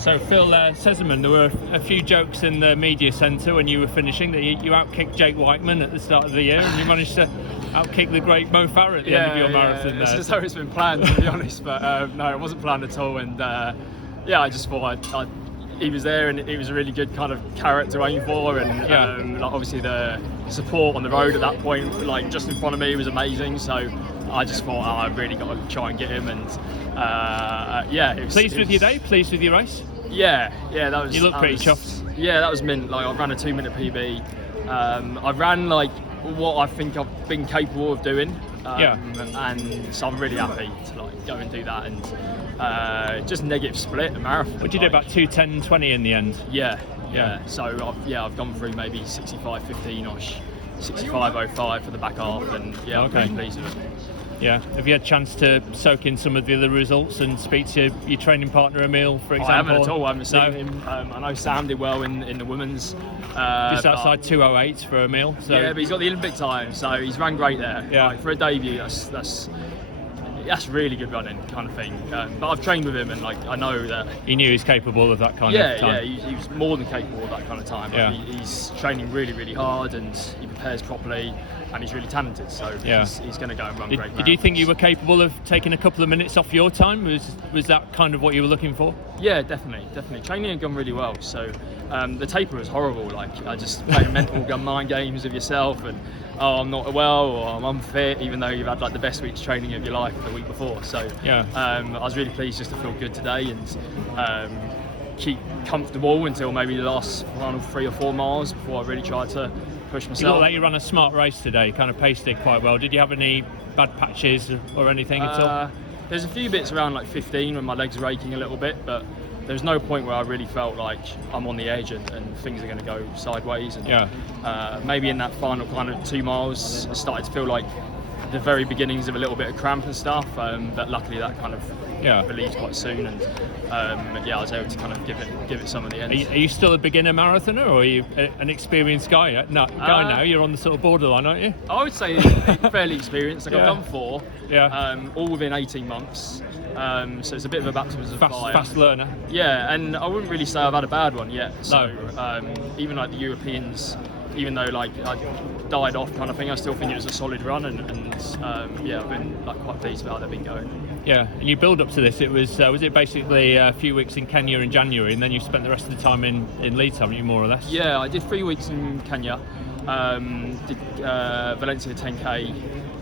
So Phil, Sesemann, there were a few jokes in the media centre when you were finishing that you outkicked Jake Whiteman at the start of the year, and you managed to outkick the great Mo Farah at the end of your marathon there. It's as though it's been planned, to be honest, but no, it wasn't planned at all. And I just thought he was there, and it was a really good kind of carrot to aim for. And like obviously the support on the road at that point, like just in front of me, was amazing. So I just thought, I really got to try and get him. And Pleased with your day? Pleased with your race? Yeah, that was. You look pretty chuffed. Yeah, that was mint. Like I ran a 2-minute PB. I ran like what I think I've been capable of doing. And so I'm really happy to like go and do that, and just negative split a marathon. What did you do, about 2:10:20 in the end? Yeah. So I've gone through maybe 65:15-ish, 65:05 for the back half, and I'm pretty pleased with it. Yeah. Have you had a chance to soak in some of the other results and speak to your training partner Emile, for example? I haven't at all. I haven't seen him. I know Sam did well in the women's. Just outside 2:08 for Emile. So. Yeah, but he's got the Olympic time, so he's ran great there. Yeah. Like, for a debut, that's really good running kind of thing. But I've trained with him, and like I know that he knew he was capable of that kind of time. Yeah, he was more than capable of that kind of time. Yeah. He's training really, really hard, and he prepares properly, and he's really talented. So he's going to go and run great. Did you think you were capable of taking a couple of minutes off your time? Was that kind of what you were looking for? Yeah, definitely. Training had gone really well. So the taper was horrible. Like I just playing mental mind games with yourself, and I'm not well, or I'm unfit, even though you've had like the best week's training of your life the week before. So I was really pleased just to feel good today, and keep comfortable until maybe the last final 3 or 4 miles before I really tried to push myself. You look like you ran a smart race today, kind of paced it quite well. Did you have any bad patches or anything at all? There's a few bits around like 15 when my legs are aching a little bit, but there's no point where I really felt like I'm on the edge and things are going to go sideways. And maybe in that final kind of 2 miles, I started to feel like the very beginnings of a little bit of cramp and stuff, but luckily that kind of relieved quite soon, and I was able to kind of give it some at the end. Are you still a beginner marathoner, or are you an experienced guy? Now you're on the sort of borderline, aren't you? I would say fairly experienced. Like I've done 4, all within 18 months. So it's a bit of a baptism of fire. Fast learner. Yeah, and I wouldn't really say I've had a bad one yet. So even like the Europeans, even though like I died off kind of thing, I still think it was a solid run, and I've been like quite pleased with how they've been going. Yeah, and you build up to this. It was it basically a few weeks in Kenya in January, and then you spent the rest of the time in Leeds, haven't you, more or less? Yeah, I did 3 weeks in Kenya. Did Valencia 10k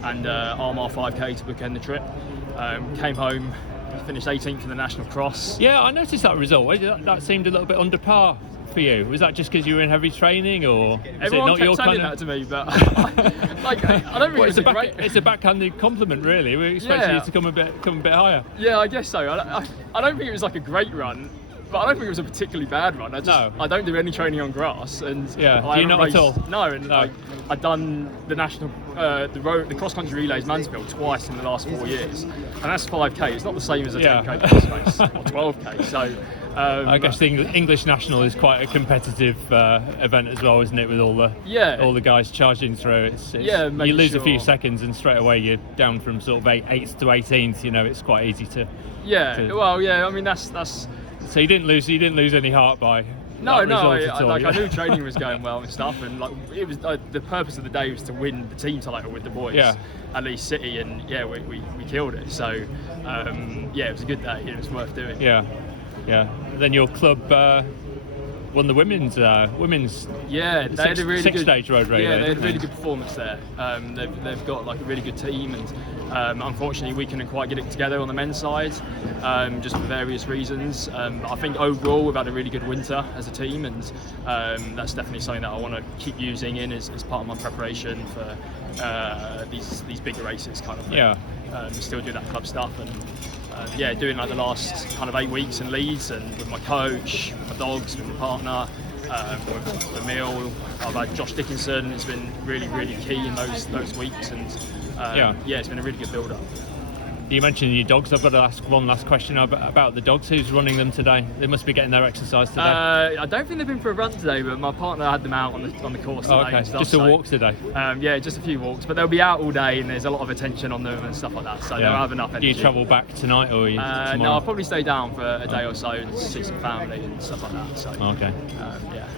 and Armagh 5k to bookend the trip. Came home, finished 18th in the National Cross. Yeah, I noticed that result. That seemed a little bit under par for you. Was that just because you were in heavy training, or everyone kept saying that to me? But I don't think it's a backhanded compliment, really. We expected you to come a bit higher. Yeah, I guess so. I don't think it was like a great run, but I don't think it was a particularly bad run. I don't do any training on grass, and do you not at all? No, and I've done the national, the cross country relays Mansfield twice in the last 4 years, and that's 5k. It's not the same as a 10k cross race or 12k. So. I guess the English National is quite a competitive event as well, isn't it? With all the guys charging through, you lose a few seconds and straight away you're down from sort of 8th to 18th. You know, it's quite easy to. I mean that's. So you didn't lose any heart by. No, I knew training was going well and stuff, and like it was the purpose of the day was to win the team title with the boys. At Leeds City, and we killed it. So it was a good day. It was worth doing. Yeah. Then your club won the women's. They had a really good stage road relay. Yeah, they had a really good performance there. They've got like a really good team, and unfortunately we couldn't quite get it together on the men's side, just for various reasons. I think overall we've had a really good winter as a team, and that's definitely something that I want to keep using as part of my preparation for these bigger races, kind of thing. Still do that club stuff, and doing like the last kind of 8 weeks in Leeds, and with my coach, with my dogs, with my partner, with Emile. I've had Josh Dickinson. It's been really, really key in those weeks, and it's been a really good build-up. You mentioned your dogs. I've got to ask one last question about the dogs. Who's running them today? They must be getting their exercise today. I don't think they've been for a run today, but my partner had them out on the course today. Oh, okay. And stuff, Just a walk today? Yeah, just a few walks. But they'll be out all day, and there's a lot of attention on them and stuff like that. So they'll have enough energy. Do you travel back tonight or tomorrow? No, I'll probably stay down for a day or so and see some family and stuff like that. So okay. Yeah.